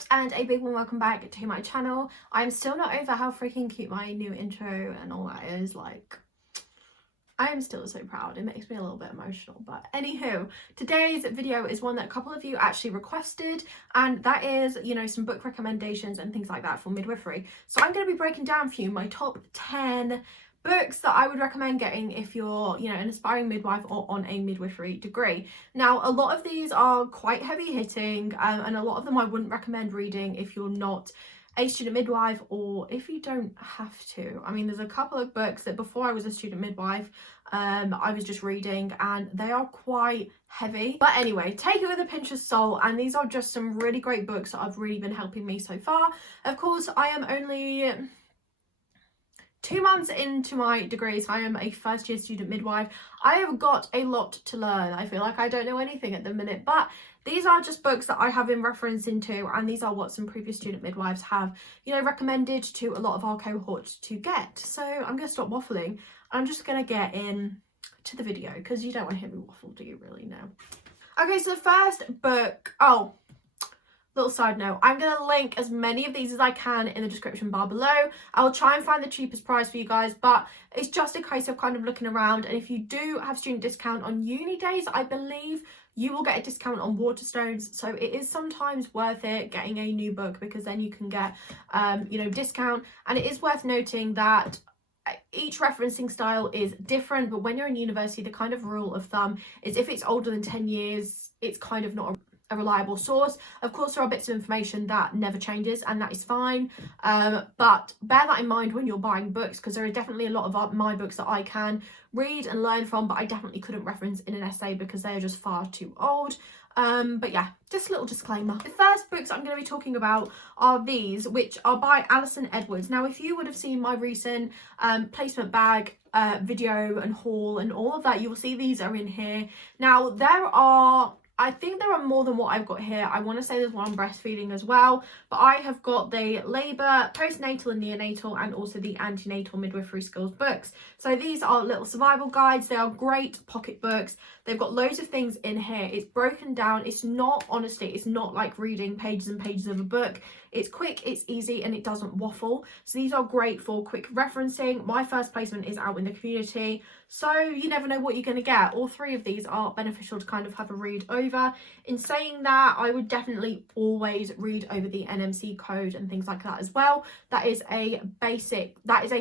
out, and a big warm welcome back to my channel. I'm still not over how freaking cute my new intro and all that is. Like, I am still so proud. It makes me a little bit emotional. But anywho, today's video is one that a couple of you actually requested, and that is, you know, some book recommendations and things like that for midwifery. So I'm going to be breaking down for you my top 10 books that I would recommend getting if you're, you know, an aspiring midwife or on a midwifery degree. Now, a lot of these are quite heavy hitting, and a lot of them I wouldn't recommend reading if you're not a student midwife or if you don't have to. I mean, there's a couple of books that before I was a student midwife, I was just reading, and they are quite heavy. But anyway, take it with a pinch of salt, and these are just some really great books that have really been helping me so far. Of course, I am only 2 months into my degree, so I am a first year student midwife. I have got a lot to learn. I feel like I don't know anything at the minute, but these are just books that I have been referencing to, and these are what some previous student midwives have, you know, recommended to a lot of our cohort to get. So I'm going to stop waffling. I'm just going to get in to the video, because you don't want to hear me waffle, do you really? No. Okay, so the first book, little side note, I'm going to link as many of these as I can in the description bar below. I'll try and find the cheapest price for you guys, but it's just a case of kind of looking around. And if you do have student discount on uni days, I believe you will get a discount on Waterstones. So it is sometimes worth it getting a new book, because then you can get, you know, discount. And it is worth noting that each referencing style is different, but when you're in university, the kind of rule of thumb is if it's older than 10 years, it's kind of not a reliable source. Of course, there are bits of information that never changes, and that is fine, but bear that in mind when you're buying books, because there are definitely a lot of my books that I can read and learn from, but I definitely couldn't reference in an essay because they're just far too old. But yeah, just a little disclaimer. The first books I'm going to be talking about are these, which are by Alison Edwards. Now, if you would have seen my recent placement bag video and haul and all of that, you will see these are in here. Now, I think there are more than what I've got here. I want to say there's one on breastfeeding as well, but I have got the labour, postnatal and neonatal, and also the antenatal midwifery skills books. So these are little survival guides. They are great pocket books. They've got loads of things in here. It's broken down. It's not, honestly, it's not like reading pages and pages of a book. It's quick, it's easy, and it doesn't waffle. So these are great for quick referencing. My first placement is out in the community, so you never know what you're going to get. All three of these are beneficial to kind of have a read over. In saying that, I would definitely always read over the NMC code and things like that as well. That is a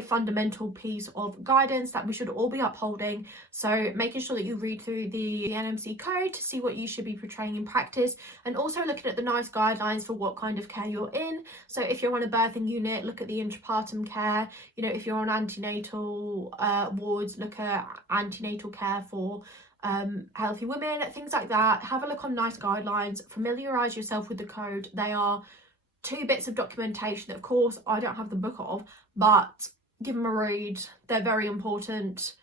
fundamental piece of guidance that we should all be upholding. So making sure that you read through the NMC code to see what you should be portraying in practice, and also looking at the nice guidelines for what kind of care you're in. So if you're on a birthing unit, look at the intrapartum care. You know, if you're on antenatal wards, look at antenatal care for healthy women, things like that. Have a look on nice guidelines, familiarize yourself with the code. They are 2 bits of documentation that, of course, I don't have the book of, but give them a read. They're very important.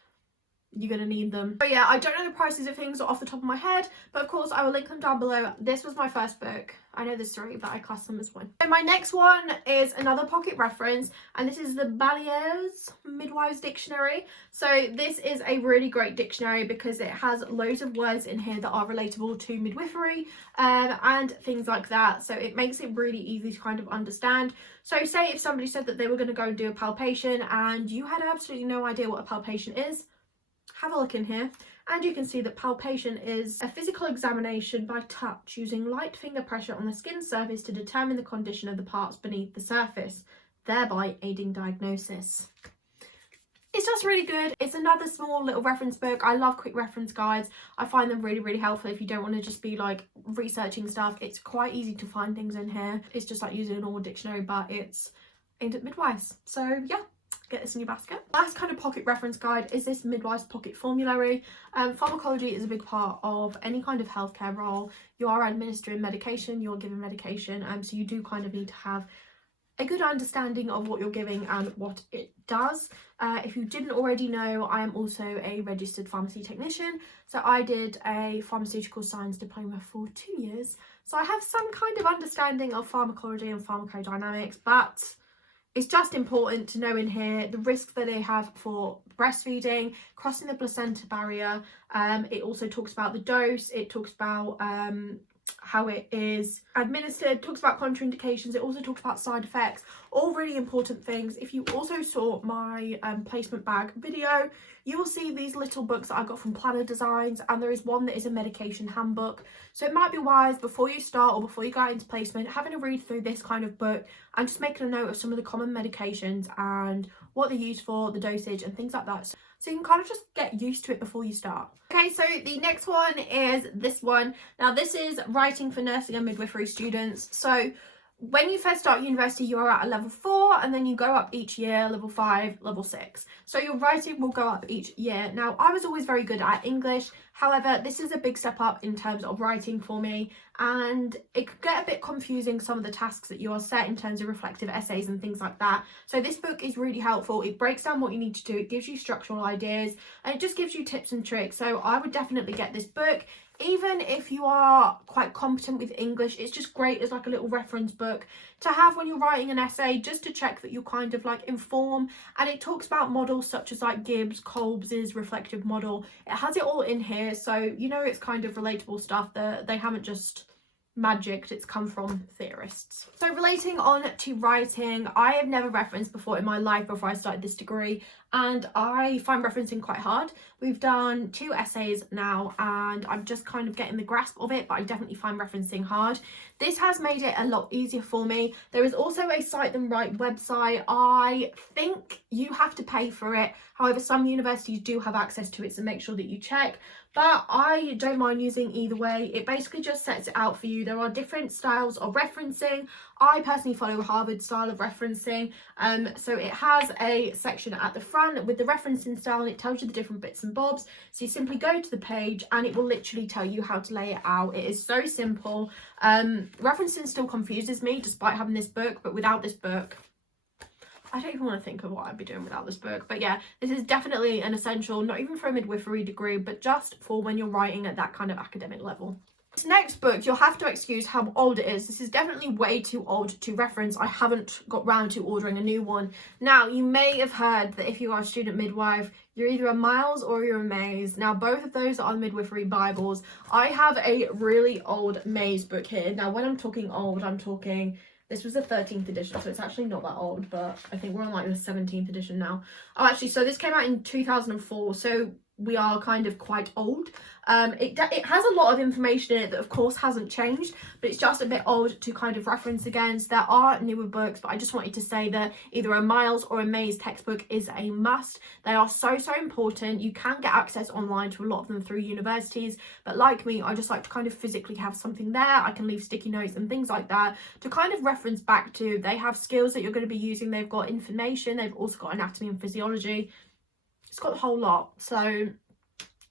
You're going to need them. But yeah, I don't know the prices of things off the top of my head, but of course I will link them down below. This was my first book. I know there's 3, but I class them as one. So my next one is another pocket reference, and this is the Balliers Midwives Dictionary. So this is a really great dictionary because it has loads of words in here that are relatable to midwifery and things like that. So it makes it really easy to kind of understand. So say if somebody said that they were going to go and do a palpation and you had absolutely no idea what a palpation is, have a look in here, and you can see that palpation is a physical examination by touch using light finger pressure on the skin surface to determine the condition of the parts beneath the surface, thereby aiding diagnosis. It's just really good. It's another small little reference book. I love quick reference guides. I find them really, really helpful if you don't want to just be like researching stuff. It's quite easy to find things in here. It's just like using a normal dictionary, but it's aimed at midwives. So yeah, get this in your basket. Last kind of pocket reference guide is this Midwives Pocket Formulary. Pharmacology is a big part of any kind of healthcare role. You are administering medication, you're giving medication, so you do kind of need to have a good understanding of what you're giving and what it does. If you didn't already know, I am also a registered pharmacy technician. So I did a pharmaceutical science diploma for 2 years. So I have some kind of understanding of pharmacology and pharmacodynamics, but it's just important to know in here the risks that they have for breastfeeding, crossing the placenta barrier. It also talks about the dose. It talks about how it is administered, talks about contraindications, it also talks about side effects, all really important things. If you also saw my placement bag video, you will see these little books that I got from Planner Designs, and there is one that is a medication handbook. So it might be wise before you start or before you go into placement, having a read through this kind of book and just making a note of some of the common medications and what they're used for, the dosage and things like that. So you can kind of just get used to it before you start. Okay, so the next one is this one. Now this is writing for nursing and midwifery students. So when you first start university, you are at a level 4 and then you go up each year, level 5, level 6. So your writing will go up each year. Now I was always very good at English. However, this is a big step up in terms of writing for me, and it could get a bit confusing, some of the tasks that you are set in terms of reflective essays and things like that. So this book is really helpful. It breaks down what you need to do, it gives you structural ideas, and it just gives you tips and tricks. So I would definitely get this book. Even if you are quite competent with English, it's just great as like a little reference book to have when you're writing an essay, just to check that you're kind of like informed. And it talks about models such as like Gibbs, Kolb's reflective model. It has it all in here, so you know it's kind of relatable stuff that they haven't just magicked, it's come from theorists. So relating on to writing, I have never referenced before in my life before I started this degree, and I find referencing quite hard. We've done 2 essays now and I'm just kind of getting the grasp of it, but I definitely find referencing hard. This has made it a lot easier for me. There is also a Cite Them Right website. I think you have to pay for it. However, some universities do have access to it, so make sure that you check. But I don't mind using either way. It basically just sets it out for you. There are different styles of referencing. I personally follow Harvard style of referencing. So it has a section at the front with the referencing style, and it tells you the different bits and bobs. So you simply go to the page and it will literally tell you how to lay it out. It is so simple. Referencing still confuses me despite having this book, but without this book, I don't even want to think of what I'd be doing without this book. But yeah, this is definitely an essential, not even for a midwifery degree, but just for when you're writing at that kind of academic level. This next book, you'll have to excuse how old it is. This is definitely way too old to reference. I haven't got round to ordering a new one. Now, you may have heard that if you are a student midwife, you're either a Miles or you're a Mays. Now, both of those are midwifery Bibles. I have a really old Mays book here. Now, when I'm talking old, I'm talking... This was the 13th edition, so it's actually not that old, but I think we're on like the 17th edition now. Oh, actually, so this came out in 2004, so we are kind of quite old. It has a lot of information in it that of course hasn't changed, but it's just a bit old to kind of reference against. There are newer books, but I just wanted to say that either a Miles or a Mays textbook is a must. They are so important. You can get access online to a lot of them through universities, but like me, I just like to kind of physically have something there. I can leave sticky notes and things like that to kind of reference back to. They have skills that you're going to be using. They've got information. They've also got anatomy and physiology. It's got a whole lot, so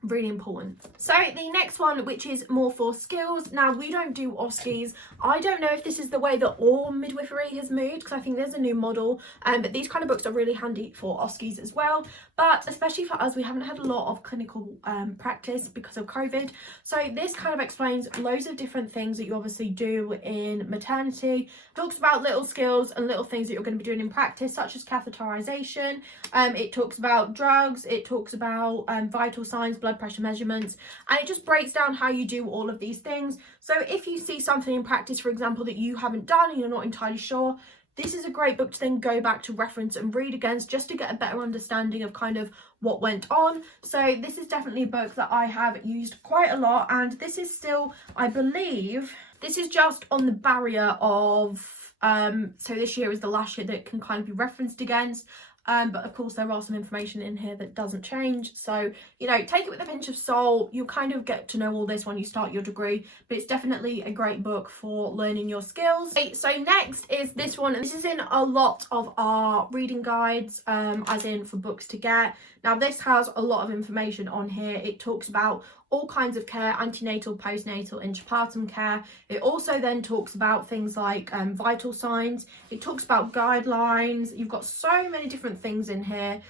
really important. So the next one, which is more for skills. Now, we don't do OSCEs. I don't know if this is the way that all midwifery has moved, because I think there's a new model, but these kind of books are really handy for OSCEs as well. But especially for us, we haven't had a lot of clinical practice because of COVID. So this kind of explains loads of different things that you obviously do in maternity. Talks about little skills and little things that you're going to be doing in practice, such as catheterization. It talks about drugs. It talks about vital signs, blood pressure measurements, and it just breaks down how you do all of these things. So if you see something in practice, for example, that you haven't done and you're not entirely sure, this is a great book to then go back to reference and read against, just to get a better understanding of kind of what went on. So this is definitely a book that I have used quite a lot, and this is still, I believe, this is just on the barrier of, so this year is the last year that it can kind of be referenced against. But of course there are some information in here that doesn't change, so you know, take it with a pinch of salt. You'll kind of get to know all this when you start your degree, but it's definitely a great book for learning your skills. Okay, so next is this one, and this is in a lot of our reading guides, as in for books to get. Now this has a lot of information on here. It talks about all kinds of care, antenatal, postnatal, intrapartum care. It also then talks about things like vital signs. It talks about guidelines. You've got so many different things in here.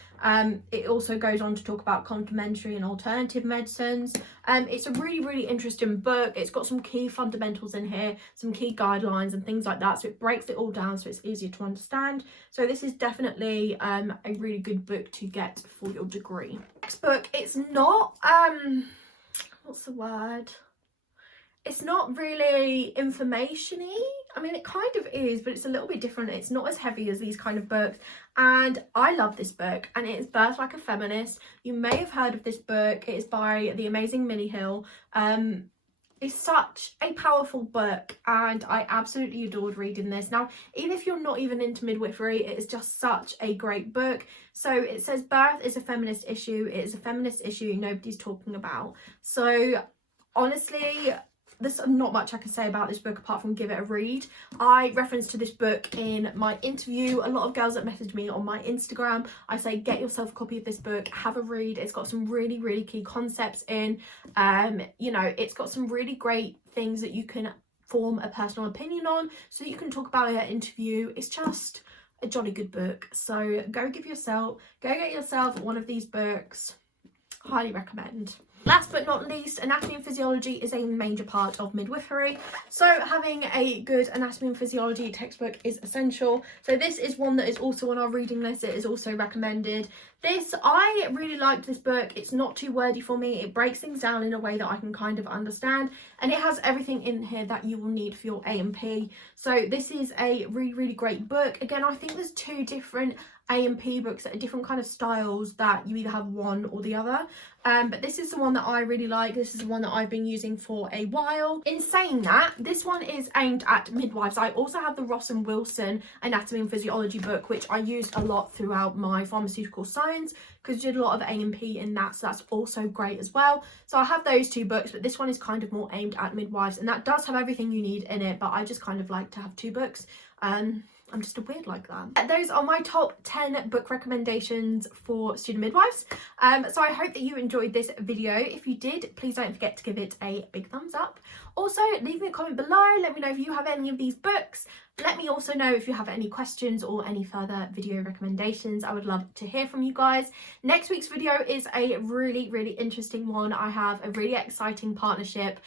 It also goes on to talk about complementary and alternative medicines. It's a really interesting book. It's got some key fundamentals in here, some key guidelines and things like that, so it breaks it all down so it's easier to understand. So this is definitely a really good book to get for your degree. Next book, it's not what's the word? it's not really information-y. I mean, it kind of is, but it's a little bit different. It's not as heavy as these kind of books. And I love this book, and it is Birth Like a Feminist. You may have heard of this book. It is by the amazing Millie Hill. It's such a powerful book, and I absolutely adored reading this. Now, even if you're not even into midwifery, it is just such a great book. So it says birth is a feminist issue. It is a feminist issue nobody's talking about. So honestly, there's not much I can say about this book apart from give it a read. I referenced to this book in my interview. A lot of girls that message me on my Instagram, I say get yourself a copy of this book, have a read. It's got some really, really key concepts in. You know, it's got some really great things that you can form a personal opinion on, so that you can talk about it at interview. It's just a jolly good book. So go get yourself one of these books. Highly recommend. Last but not least, anatomy and physiology is a major part of midwifery. So having a good anatomy and physiology textbook is essential. So this is one that is also on our reading list. It is also recommended. I really liked this book. It's not too wordy for me. It breaks things down in a way that I can kind of understand. And it has everything in here that you will need for your A&P. So this is a really, really great book. Again, I think there's two different A&P books that are different kind of styles that you either have one or the other. But this is the one that I really like. This is the one that I've been using for a while. In saying that, this one is aimed at midwives. I also have the Ross and Wilson anatomy and physiology book, which I used a lot throughout my pharmaceutical science because I did a lot of A&P in that, so that's also great as well. So I have those two books, but this one is kind of more aimed at midwives, and that does have everything you need in it, but I just kind of like to have two books. I'm just a weird like that. Those are my top 10 book recommendations for student midwives. So I hope that you enjoyed this video. If you did, please don't forget to give it a big thumbs up. Also, leave me a comment below. Let me know if you have any of these books. Let me also know if you have any questions or any further video recommendations. I would love to hear from you guys. Next week's video is a really, really interesting one. I have a really exciting partnership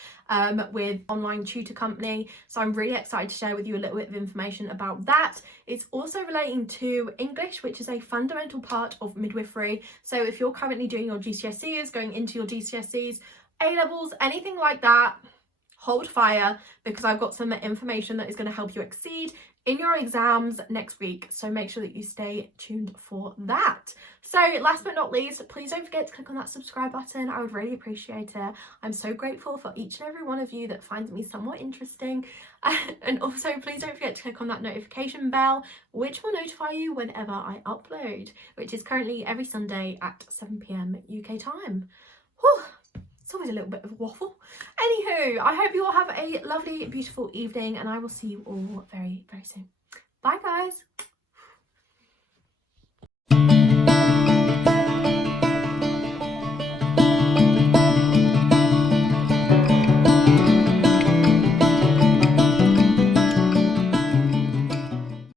with online tutor company, so I'm really excited to share with you a little bit of information about that. It's also relating to English, which is a fundamental part of midwifery. So if you're currently doing your GCSEs, going into your GCSEs, A-levels, anything like that, hold fire, because I've got some information that is going to help you exceed in your exams next week. So make sure that you stay tuned for that. So last but not least, please don't forget to click on that subscribe button. I would really appreciate it. I'm so grateful for each and every one of you that finds me somewhat interesting. And also please don't forget to click on that notification bell, which will notify you whenever I upload, which is currently every Sunday at 7 PM UK time. Whew. It's always a little bit of a waffle. Anywho, I hope you all have a lovely, beautiful evening, and I will see you all very, very soon. Bye, guys.